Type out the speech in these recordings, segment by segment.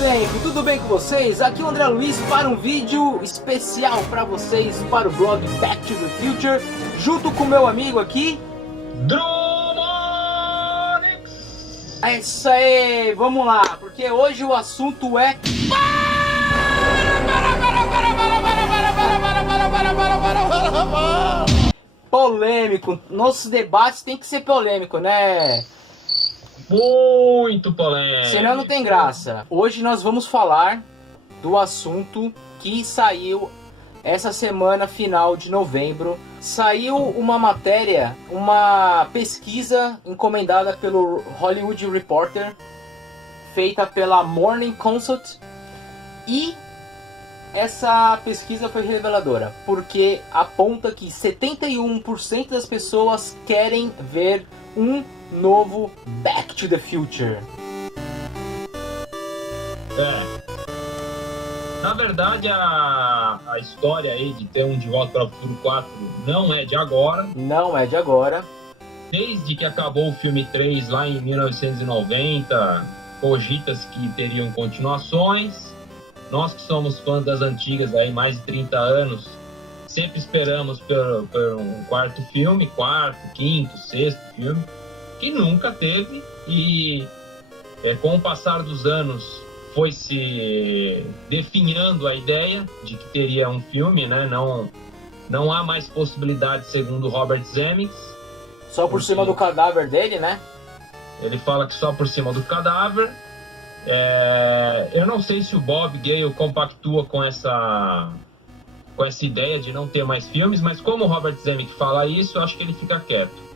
tempo, tudo bem com vocês? Aqui é o André Luiz para um vídeo especial para vocês, para o blog Back to the Future, junto com meu amigo aqui, Drumonix! É isso aí, vamos lá, porque hoje o assunto é... polêmico. Nossos debates tem que ser polêmico, né? Muito polêmico. Senão não tem graça. Hoje nós vamos falar do assunto que saiu essa semana final de novembro. Saiu uma matéria, uma pesquisa encomendada pelo Hollywood Reporter, feita pela Morning Consult, e essa pesquisa foi reveladora, porque aponta que 71% das pessoas querem ver um novo Back to the Future. Na verdade, a história aí de ter um De Volta para o Futuro 4 não é de agora. Não é de agora. Desde que acabou o filme 3 lá em 1990, cogita-se que teriam continuações. Nós que somos fãs das antigas aí, mais de 30 anos, sempre esperamos por um quarto filme, quarto, quinto, sexto filme, que nunca teve, e com o passar dos anos foi se definhando a ideia de que teria um filme, né? Não há mais possibilidade, segundo Robert Zemeckis. Só por cima do cadáver dele, né? Ele fala que só por cima do cadáver. Eu não sei se o Bob Gale compactua com essa ideia de não ter mais filmes, mas como o Robert Zemeckis fala isso, eu acho que ele fica quieto.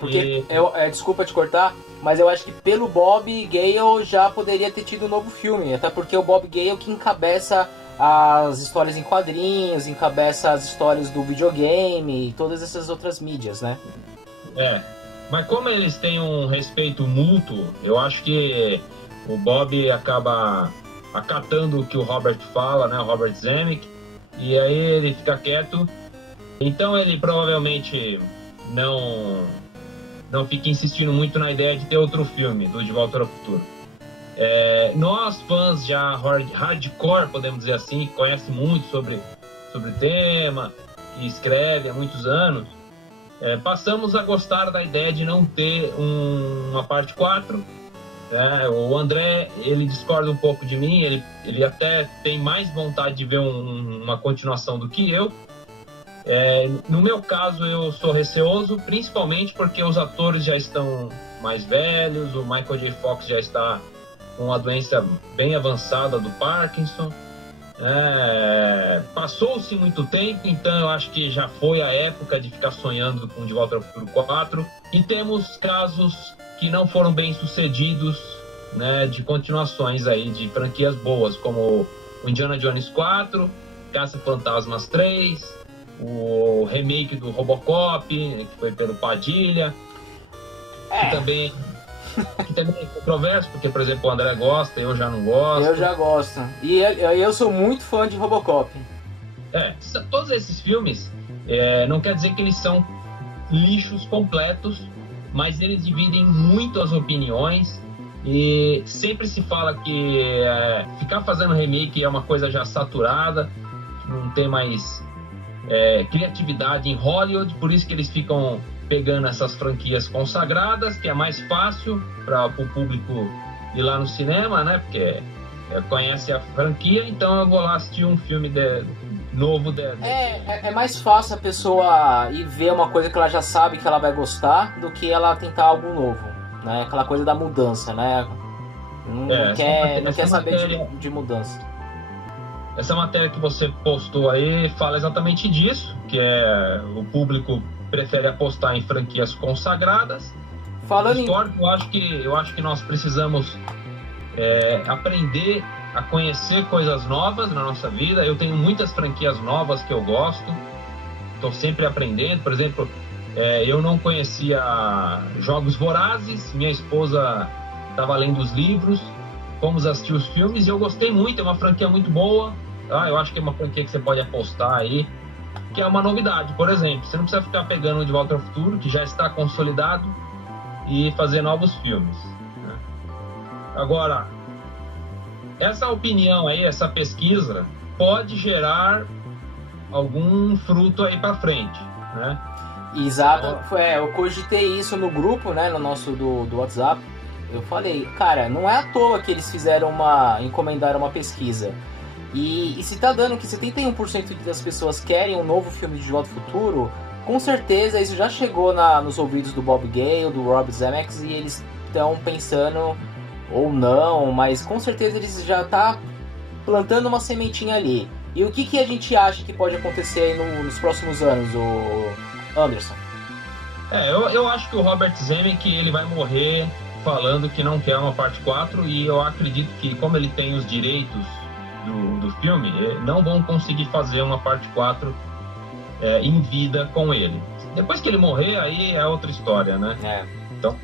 Porque, desculpa te cortar, mas eu acho que pelo Bob Gale já poderia ter tido um novo filme, até porque o Bob Gale que encabeça as histórias em quadrinhos, encabeça as histórias do videogame e todas essas outras mídias, né? Mas como eles têm um respeito mútuo, eu acho que o Bob acaba acatando o que o Robert fala, né, o Robert Zemeckis, e aí ele fica quieto. Então ele provavelmente não fica insistindo muito na ideia de ter outro filme do De Volta para o Futuro. Nós, fãs já hardcore, podemos dizer assim, que conhecem muito sobre o tema, que escreve há muitos anos, passamos a gostar da ideia de não ter uma parte 4. O André, ele discorda um pouco de mim, ele até tem mais vontade de ver uma continuação do que eu. No meu caso, eu sou receoso, principalmente porque os atores já estão mais velhos, o Michael J. Fox já está com uma doença bem avançada do Parkinson. Passou-se muito tempo, então eu acho que já foi a época de ficar sonhando com De Volta ao Futuro 4. E temos casos que não foram bem sucedidos, né, de continuações aí, de franquias boas, como o Indiana Jones 4, Caça-Fantasmas 3, o remake do Robocop, que foi pelo Padilha, que também é controverso, porque, por exemplo, o André gosta, eu já não gosto. Eu já gosto. E eu sou muito fã de Robocop. Todos esses filmes, não quer dizer que eles são lixos completos, mas eles dividem muito as opiniões, e sempre se fala que ficar fazendo remake é uma coisa já saturada, não tem mais criatividade em Hollywood, por isso que eles ficam pegando essas franquias consagradas, que é mais fácil para o público ir lá no cinema, né? Porque conhece a franquia, então eu vou lá assistir um filme novo. É mais fácil a pessoa ir ver uma coisa que ela já sabe que ela vai gostar do que ela tentar algo novo, né? Aquela coisa da mudança, né? Não quer saber de mudança. Essa matéria que você postou aí fala exatamente disso, que o público prefere apostar em franquias consagradas. Eu acho que nós precisamos aprender a conhecer coisas novas na nossa vida. Eu tenho muitas franquias novas que eu gosto, estou sempre aprendendo. Por exemplo, eu não conhecia Jogos Vorazes, minha esposa estava lendo os livros, fomos assistir os filmes e eu gostei muito, é uma franquia muito boa. Eu acho que é uma franquia que você pode apostar aí, que é uma novidade. Por exemplo, você não precisa ficar pegando De Volta ao Futuro, que já está consolidado, e fazer novos filmes, né? Agora, essa opinião aí, essa pesquisa, pode gerar algum fruto aí para frente, né? Exato, eu cogitei isso no grupo, né, no nosso do WhatsApp. Eu falei, cara, não é à toa que eles encomendaram uma pesquisa. E se tá dando que 71% das pessoas querem um novo filme de Volta ao Futuro, com certeza isso já chegou nos ouvidos do Bob Gale, do Rob Zemeckis, e eles estão pensando, ou não, mas com certeza eles já tá plantando uma sementinha ali. E o que a gente acha que pode acontecer aí nos próximos anos, o Anderson? Eu acho que o Robert Zemeckis ele vai morrer falando que não quer uma parte 4, e eu acredito que, como ele tem os direitos do filme, não vão conseguir fazer uma parte 4 em vida com ele. Depois que ele morrer, aí é outra história, né? Então,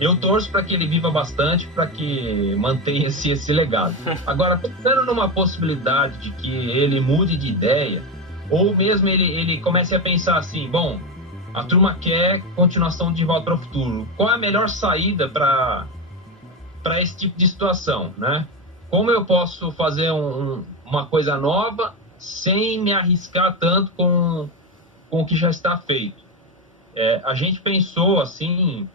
eu torço para que ele viva bastante, para que mantenha esse legado. Agora, pensando numa possibilidade de que ele mude de ideia, ou mesmo ele comece a pensar assim, bom, a turma quer continuação de Volta ao Futuro, qual é a melhor saída para esse tipo de situação, né? Como eu posso fazer uma coisa nova sem me arriscar tanto com o que já está feito? A gente pensou assim,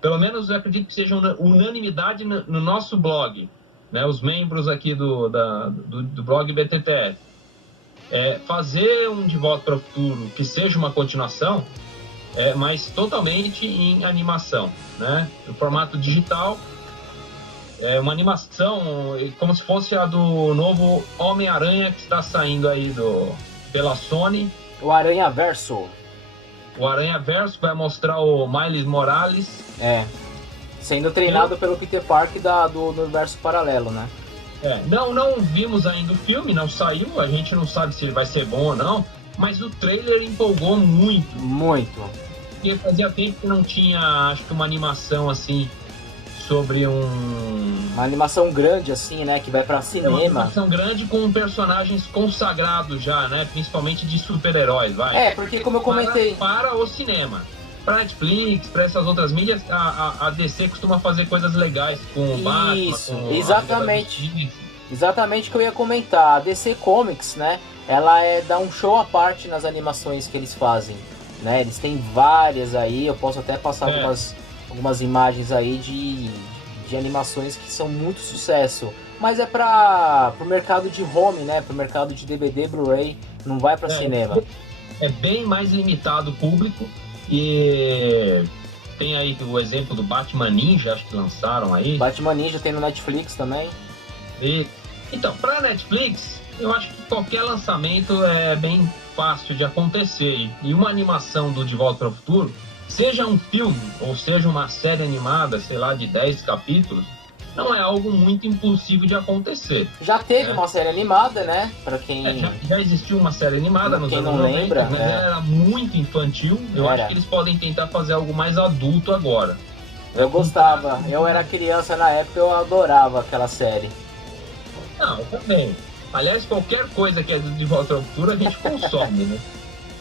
pelo menos eu acredito que seja unanimidade no nosso blog, né? Os membros aqui do blog BTTF. Fazer um De Volta para o Futuro que seja uma continuação, mas totalmente em animação, né? No formato digital. Uma animação como se fosse a do novo Homem-Aranha que está saindo aí pela Sony. O Aranhaverso. O Aranhaverso vai mostrar o Miles Morales. Sendo treinado pelo Peter Parker do universo paralelo, né? Não vimos ainda o filme, não saiu, a gente não sabe se ele vai ser bom ou não, mas o trailer empolgou muito. Muito. Porque fazia tempo que não tinha, acho que uma animação assim, sobre uma animação grande assim, né, que vai pra cinema. Uma animação grande com personagens consagrados já, né, principalmente de super-heróis, vai. Porque como eu comentei... Para o cinema. Para Netflix, para essas outras mídias, a DC costuma fazer coisas legais com o Batman. Isso, exatamente o que eu ia comentar. A DC Comics, né, ela dá um show à parte nas animações que eles fazem, né, eles têm várias aí, eu posso até passar algumas imagens aí de animações que são muito sucesso, mas para o mercado de home, né, para o mercado de DVD, Blu-ray, não vai para cinema. É bem mais limitado o público, e tem aí o exemplo do Batman Ninja, acho que lançaram aí. Batman Ninja tem no Netflix também. Então, para Netflix, eu acho que qualquer lançamento é bem fácil de acontecer, e uma animação do De Volta para o Futuro, seja um filme ou seja uma série animada, sei lá, de 10 capítulos, não é algo muito impossível de acontecer. Já teve uma série animada, né? Para quem... já existiu uma série animada nos anos 90, lembra, mas ela era muito infantil. Eu acho que eles podem tentar fazer algo mais adulto agora. Eu gostava. Eu era criança na época, eu adorava aquela série. Não, eu também. Aliás, qualquer coisa que é De Volta ao Futuro a gente consome, né?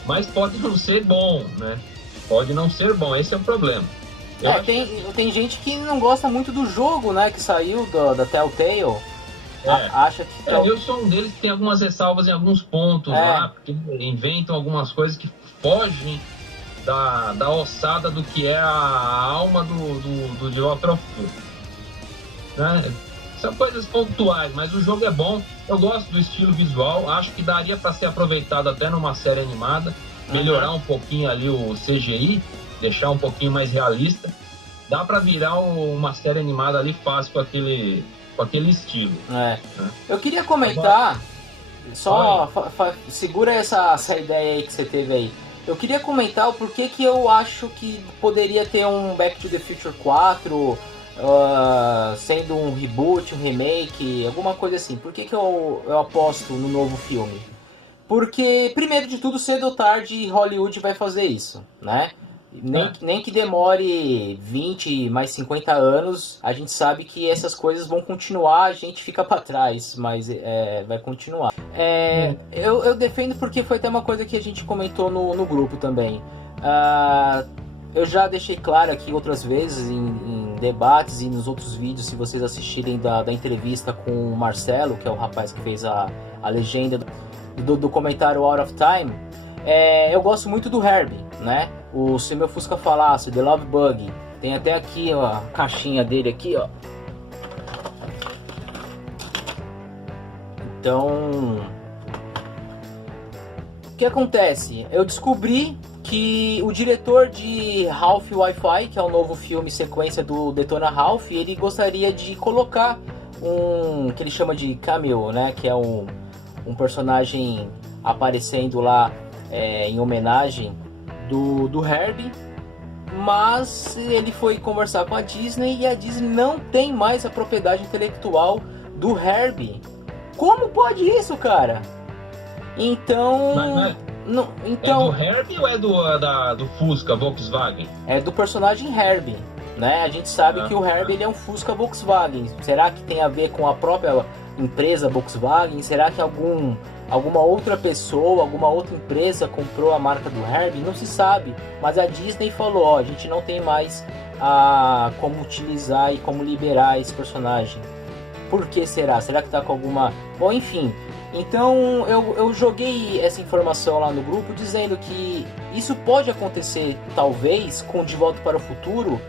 Mas pode não ser bom, né? Pode não ser bom, esse é o problema. Tem gente que não gosta muito do jogo, né, que saiu da Telltale. Acha que... eu sou um deles que tem algumas ressalvas em alguns pontos lá, porque inventam algumas coisas que fogem da ossada do que é a alma do De Volta ao Futuro. Né? São coisas pontuais, mas o jogo é bom. Eu gosto do estilo visual, acho que daria para ser aproveitado até numa série animada, melhorar um pouquinho ali o CGI, deixar um pouquinho mais realista. Dá para virar uma série animada ali fácil com aquele estilo. Né? Eu queria comentar, segura essa ideia aí que você teve aí. Eu queria comentar o porquê que eu acho que poderia ter um Back to the Future 4, sendo um reboot, um remake, alguma coisa assim. Por que eu aposto no novo filme? Porque, primeiro de tudo, cedo ou tarde, Hollywood vai fazer isso, né? Nem que demore 20 mais 50 anos, a gente sabe que essas coisas vão continuar, a gente fica para trás, mas vai continuar. Eu defendo porque foi até uma coisa que a gente comentou no grupo também. Eu já deixei claro aqui outras vezes em debates e nos outros vídeos, se vocês assistirem da entrevista com o Marcelo, que é o rapaz que fez a legenda do documentário Out of Time, eu gosto muito do Herbie, né? O Se Meu Fusca Falasse, The Love Bug. Tem até aqui ó, a caixinha dele aqui, ó. Então, o que acontece? Eu descobri que o diretor de Ralph Wi-Fi, que é o novo filme sequência do Detona Ralph, ele gostaria de colocar um que ele chama de cameo, né? Que é um personagem aparecendo lá em homenagem do Herbie. Mas ele foi conversar com a Disney e a Disney não tem mais a propriedade intelectual do Herbie. Como pode isso, cara? Então... Não, então... É do Herbie ou é do Fusca Volkswagen? É do personagem Herbie, né? A gente sabe que o Herbie ele é um Fusca Volkswagen. Será que tem a ver com a própria empresa Volkswagen? Será que alguma outra pessoa, alguma outra empresa comprou a marca do Herbie? Não se sabe. Mas a Disney falou, ó, a gente não tem mais como utilizar e como liberar esse personagem. Por que será? Será que tá com alguma... Bom, enfim. Então eu joguei essa informação lá no grupo dizendo que isso pode acontecer, talvez, com De Volta para o Futuro,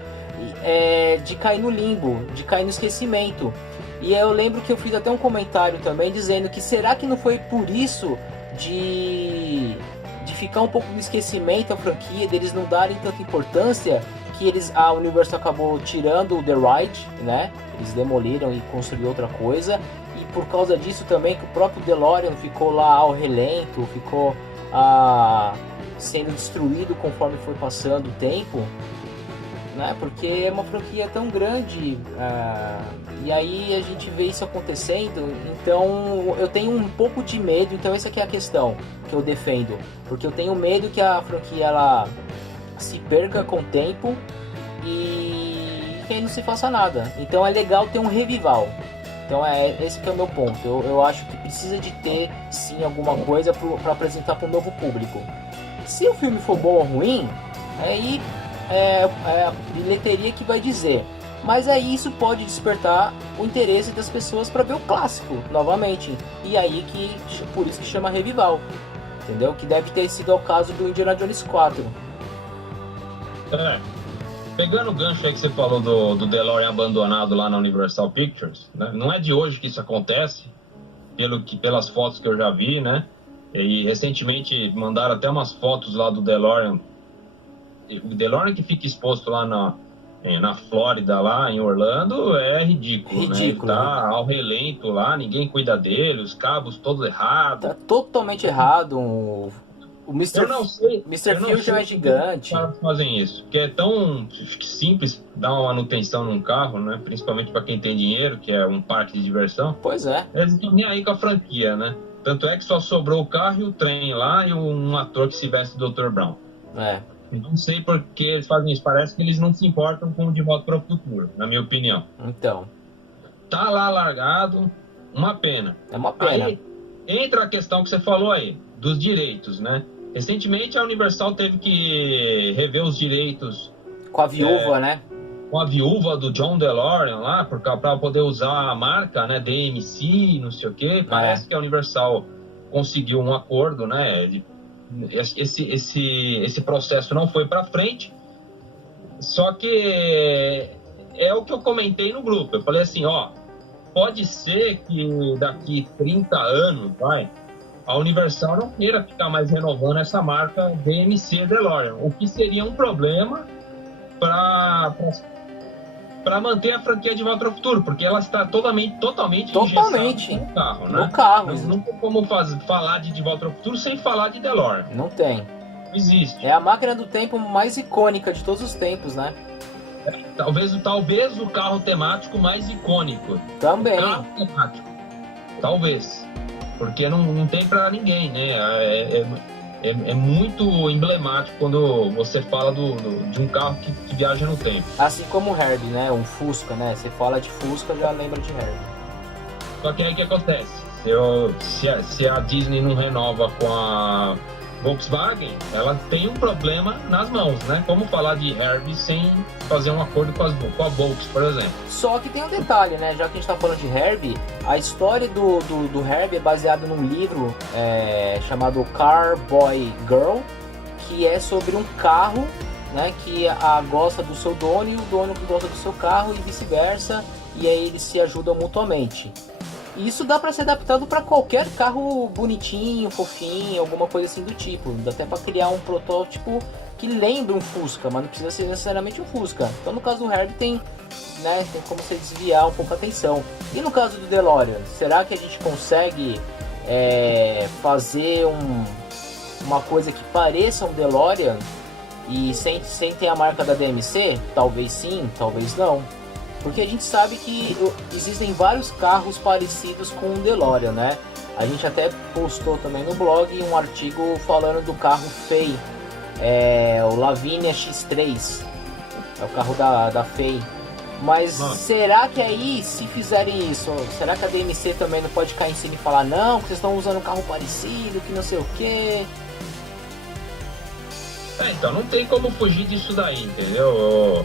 de cair no limbo, de cair no esquecimento. E eu lembro que eu fiz até um comentário também dizendo que será que não foi por isso de ficar um pouco no esquecimento a franquia, deles não darem tanta importância, que a Universal acabou tirando o The Ride, né? Eles demoliram e construíram outra coisa. E por causa disso também que o próprio DeLorean ficou lá ao relento, ficou sendo destruído conforme foi passando o tempo, né? Porque é uma franquia tão grande, e aí a gente vê isso acontecendo. Então eu tenho um pouco de medo. Então essa aqui é a questão que eu defendo, porque eu tenho medo que a franquia ela se perca com o tempo e que aí não se faça nada. Então é legal ter um revival. Então esse que é o meu ponto. Eu acho que precisa de ter sim alguma coisa para apresentar para um novo público. Se o filme for bom ou ruim, aí é a bilheteria que vai dizer. Mas aí isso pode despertar o interesse das pessoas para ver o clássico novamente. E aí por isso que chama revival. Entendeu? Que deve ter sido o caso do Indiana Jones 4. Pegando o gancho aí que você falou do DeLorean abandonado lá na Universal Pictures, né? Não é de hoje que isso acontece, pelas fotos que eu já vi, né? E recentemente mandaram até umas fotos lá do DeLorean. O DeLorean que fica exposto lá na Flórida, lá em Orlando, é ridículo, né? Ele tá ao relento lá, ninguém cuida dele, os cabos todos errados. Tá totalmente errado. O Mr. Fusion é gigante. Fazem isso, porque é tão simples dar uma manutenção num carro, né? Principalmente para quem tem dinheiro, que é um parque de diversão. Pois é. Eles não estão nem aí com a franquia, né? Tanto é que só sobrou o carro e o trem lá e um ator que se veste do Dr. Brown. Não sei por que eles fazem isso. Parece que eles não se importam com o De Volta para o Futuro, na minha opinião. Então. Tá lá largado, uma pena. É uma pena. Aí entra a questão que você falou aí, dos direitos, né? Recentemente a Universal teve que rever os direitos com a viúva, né? Com a viúva do John DeLorean lá, para poder usar a marca, né? DMC, não sei o quê. Parece que a Universal conseguiu um acordo, né? Esse processo não foi para frente. Só que é o que eu comentei no grupo. Eu falei assim, ó, pode ser que daqui 30 anos, a Universal não queira ficar mais renovando essa marca DMC DeLorean, o que seria um problema para manter a franquia De Volta ao Futuro, porque ela está totalmente engessada no carro, né? No carro. Mas não tem como falar de Volta ao Futuro sem falar de DeLorean. Não tem. Não existe. É a máquina do tempo mais icônica de todos os tempos, né? Talvez o carro temático mais icônico. Também. O carro temático. Talvez. Porque não tem pra ninguém, né? É muito emblemático quando você fala de um carro que viaja no tempo. Assim como o Herbie, né? Um Fusca, né? Você fala de Fusca, já lembra de Herbie. Só que aí o que acontece? Se a Disney não renova com a Volkswagen, ela tem um problema nas mãos, né? Como falar de Herbie sem fazer um acordo com a Volks, por exemplo. Só que tem um detalhe, né? Já que a gente tá falando de Herbie, a história do Herbie é baseada num livro chamado Car Boy Girl, que é sobre um carro, né? Que gosta do seu dono e o dono que gosta do seu carro e vice-versa, e aí eles se ajudam mutuamente. E isso dá para ser adaptado para qualquer carro bonitinho, fofinho, alguma coisa assim do tipo. Dá até para criar um protótipo que lembre um Fusca, mas não precisa ser necessariamente um Fusca. Então no caso do Herbie tem como você desviar um pouco a atenção. E no caso do DeLorean, será que a gente consegue fazer uma coisa que pareça um DeLorean e sem ter a marca da DMC? Talvez sim, talvez não. Porque a gente sabe que existem vários carros parecidos com o DeLorean, né? A gente até postou também no blog um artigo falando do carro FEI, o Lavinia X3, é o carro da FEI. Mas será que aí, se fizerem isso, será que a DMC também não pode cair em cima e falar não, que vocês estão usando um carro parecido, que não sei o quê? Então não tem como fugir disso daí, entendeu?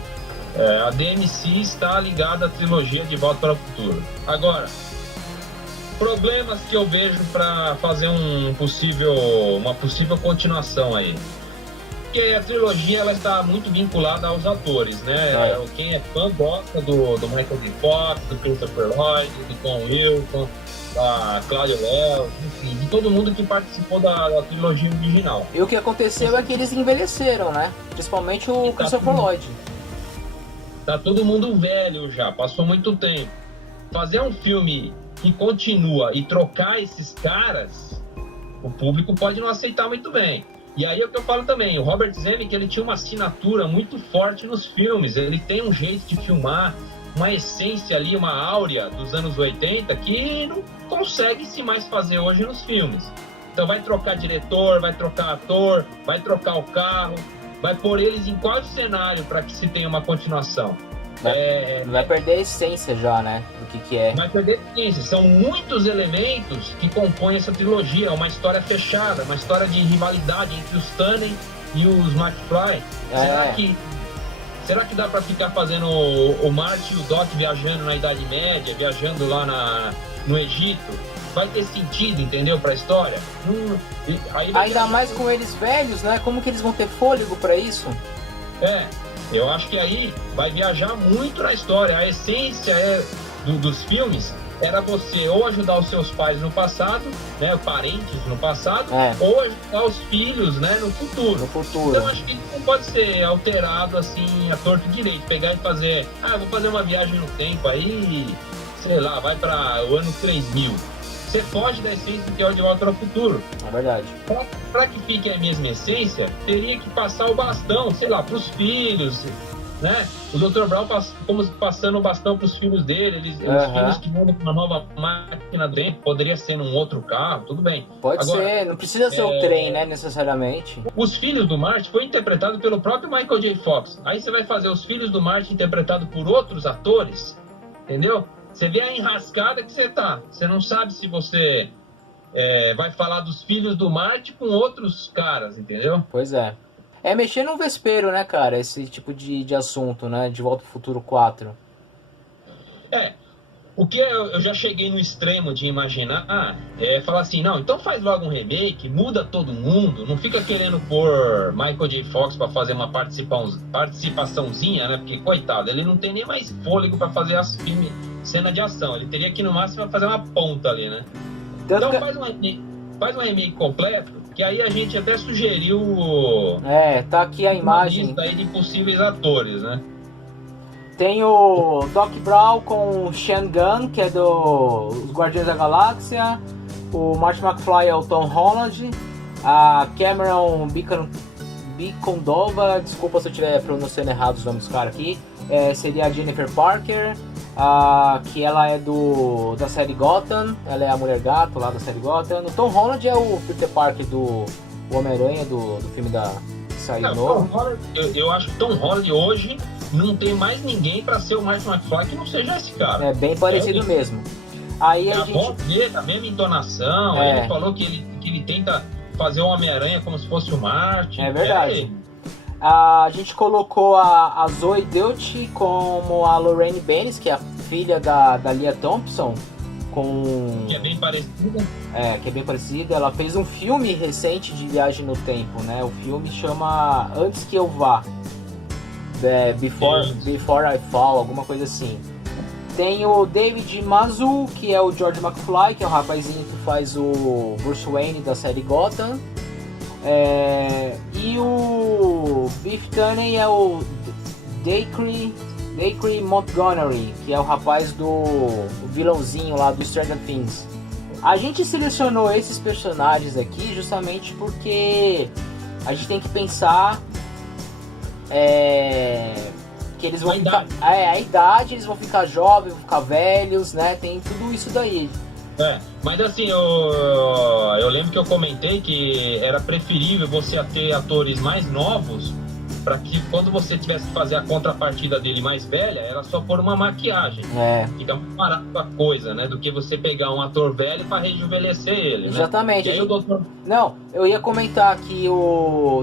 A DMC está ligada à trilogia De Volta para o Futuro. Agora, problemas que eu vejo para fazer uma possível continuação aí. Porque a trilogia ela está muito vinculada aos atores, né? Quem é fã gosta do Michael J. Fox, do Christopher Lloyd, do Tom Wilson, da Claudia Wells, enfim, de todo mundo que participou da trilogia original. E o que aconteceu é que eles envelheceram, né? Principalmente o Christopher Lloyd. Tá todo mundo velho já, passou muito tempo. Fazer um filme que continua e trocar esses caras, o público pode não aceitar muito bem. E aí é o que eu falo também, o Robert Zemeckis, ele tinha uma assinatura muito forte nos filmes, ele tem um jeito de filmar, uma essência ali, uma áurea dos anos 80 que não consegue se mais fazer hoje nos filmes. Então vai trocar diretor, vai trocar ator, vai trocar o carro, vai pôr eles em qual cenário para que se tenha uma continuação. Vai perder a essência já, né? Do que é. Vai perder a essência. São muitos elementos que compõem essa trilogia. Uma história fechada, uma história de rivalidade entre os Tunney e os McFly. Será que dá para ficar fazendo o Marty e o Doc viajando na Idade Média, viajando lá no Egito? Vai ter sentido, entendeu, pra história? Ainda mais com eles velhos, né? Como que eles vão ter fôlego pra isso? Eu acho que aí vai viajar muito na história. A essência dos filmes era você ou ajudar os seus pais no passado, né, parentes no passado, ou ajudar os filhos, né, no futuro. Então acho que não pode ser alterado assim a torto e direito. Pegar e fazer, vou fazer uma viagem no tempo aí, sei lá, vai para o ano 3000. Você foge da essência que é o De Volta ao Futuro. É verdade. Para que fique a mesma essência, teria que passar o bastão, sei lá, para os filhos, né? O Dr. Brown como passando o bastão para os filhos dele, os filhos que mandam para uma nova máquina do tempo, poderia ser num outro carro, tudo bem. Pode ser, não precisa ser o trem, né, necessariamente. Os filhos do Marty foi interpretado pelo próprio Michael J. Fox. Aí você vai fazer os filhos do Marty interpretado por outros atores, entendeu? Você vê a enrascada que você tá. Você não sabe se você vai falar dos filhos do Marty com outros caras, entendeu? Pois é. É mexer no vespeiro, né, cara? Esse tipo de assunto, né? De Volta ao Futuro 4. O que eu já cheguei no extremo de imaginar é falar assim, não, então faz logo um remake, muda todo mundo, não fica querendo pôr Michael J. Fox pra fazer uma participaçãozinha, né? Porque, coitado, ele não tem nem mais fôlego pra fazer as cena de ação. Ele teria que, no máximo, fazer uma ponta ali, né? Então faz um remake completo, que aí a gente até sugeriu tá aqui a imagem uma lista aí de possíveis atores, né? Tem o Doc Brown com o Sean Gunn, que é dos Guardiões da Galáxia. O Marty McFly é o Tom Holland. A Cameron Bicondova, desculpa se eu estiver pronunciando errado os nomes dos caras aqui, seria a Jennifer Parker, que ela é da série Gotham, ela é a Mulher Gato lá da série Gotham. O Tom Holland é o Peter Parker do Homem-Aranha, do filme que saiu novo. Eu acho que Tom Holland hoje não tem mais ninguém pra ser o Marty McFly que não seja esse cara. É bem parecido mesmo. Aí a voz dele, a mesma entonação, ele falou que ele tenta fazer o Homem-Aranha como se fosse o Martin. É verdade. A gente colocou a Zoe Deutsch como a Lorraine Baines, que é a filha da Lia Thompson. Que é bem parecida. Que é bem parecida. Ela fez um filme recente de viagem no tempo, né? O filme chama Antes Que Eu Vá. Before I Fall, alguma coisa assim. Tem o David Mazouz, que é o George McFly, que é o rapazinho que faz o Bruce Wayne da série Gotham. E o Biff Tannen é o Dacre Montgomery, que é o rapaz do vilãozinho lá do Stranger Things. A gente selecionou esses personagens aqui justamente porque a gente tem que pensar que eles vão ficar... a idade, eles vão ficar jovens, vão ficar velhos, né? Tem tudo isso daí. Mas assim, eu lembro que eu comentei que era preferível você ter atores mais novos, para que quando você tivesse que fazer a contrapartida dele mais velha, era só pôr uma maquiagem. Fica mais barato a coisa, né? Do que você pegar um ator velho para rejuvenescer ele, Exatamente. Né? E aí o doutor... Não, eu ia comentar que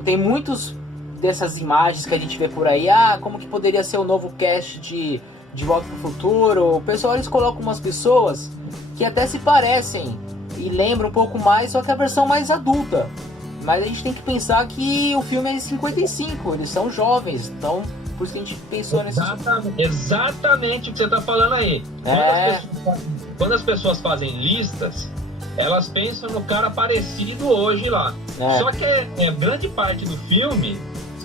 tem muitos dessas imagens que a gente vê por aí, como que poderia ser o novo cast de Volta pro Futuro. O pessoal, eles colocam umas pessoas que até se parecem e lembram um pouco mais, só que a versão mais adulta. Mas a gente tem que pensar que o filme é de 55, eles são jovens, então por isso que a gente pensou nesse... Exatamente o que você está falando aí. Quando as pessoas fazem listas, elas pensam no cara parecido hoje lá. Só que grande parte do filme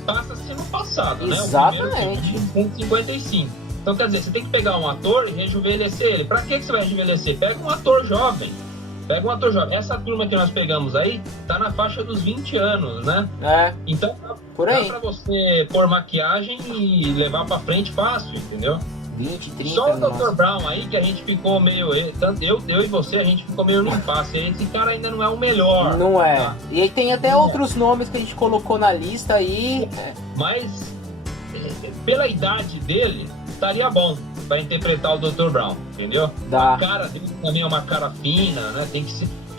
passa-se no passado, Exatamente. Né? O primeiro filme de 55. Então, quer dizer, você tem que pegar um ator e rejuvenescer ele. Pra que você vai rejuvenescer? Pega um ator jovem. Essa turma que nós pegamos aí tá na faixa dos 20 anos, né? Então, por aí. dá pra você pôr maquiagem e levar pra frente fácil, entendeu? 20, 30... Só o Dr. Brown aí que a gente ficou meio... Tanto eu e você, a gente ficou meio no impasse. Esse cara ainda não é o melhor. Não é. Tá? E aí tem até outros nomes que a gente colocou na lista aí. Mas, pela idade dele, estaria bom para interpretar o Dr. Brown, entendeu? A cara dele também é uma cara fina, né? Tem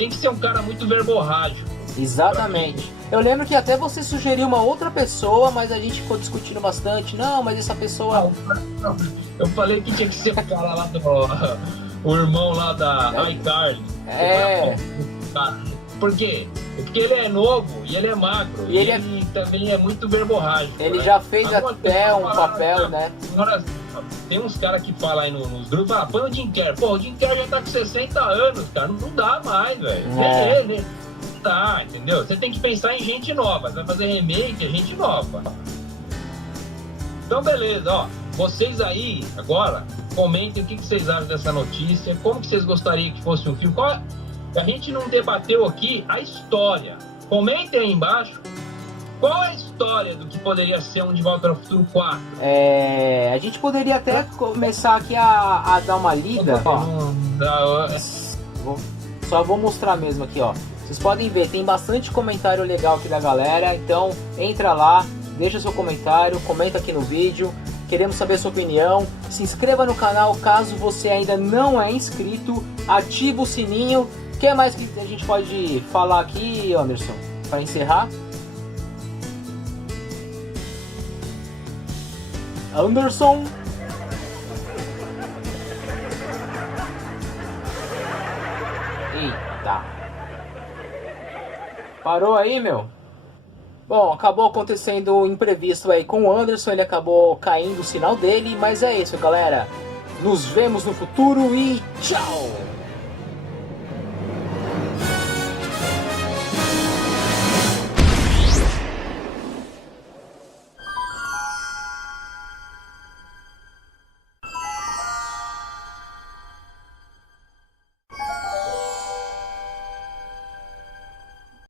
que ser um cara muito verborrágico. Exatamente. Eu lembro que até você sugeriu uma outra pessoa, mas a gente ficou discutindo bastante. Não, mas essa pessoa... Eu falei que tinha que ser o cara lá o irmão lá da iCarly. Por quê? Porque ele é novo e ele é magro. E ele também é muito verborrágico. Ele já fez até um papel, né? Agora, tem uns caras que falam aí nos grupos, põe o Jim Carrey. Pô, o Jim Carrey já tá com 60 anos, cara. Não dá mais, velho. Não dá, entendeu? Você tem que pensar em gente nova. Você vai fazer remake, é gente nova. Então, beleza, ó. Vocês aí, agora, comentem o que vocês acham dessa notícia. Como que vocês gostariam que fosse um filme. A gente não debateu aqui a história. Comentem aí embaixo qual é a história do que poderia ser um De Volta ao Futuro 4. A gente poderia até começar aqui a dar uma lida. Só vou mostrar mesmo aqui, ó. Vocês podem ver, tem bastante comentário legal aqui da galera. Então entra lá, deixa seu comentário, comenta aqui no vídeo. Queremos saber a sua opinião. Se inscreva no canal caso você ainda não é inscrito. Ativa o sininho. O que mais que a gente pode falar aqui, Anderson, para encerrar? Anderson? Eita. Parou aí, meu? Bom, acabou acontecendo um imprevisto aí com o Anderson. Ele acabou caindo o sinal dele. Mas é isso, galera. Nos vemos no futuro e tchau!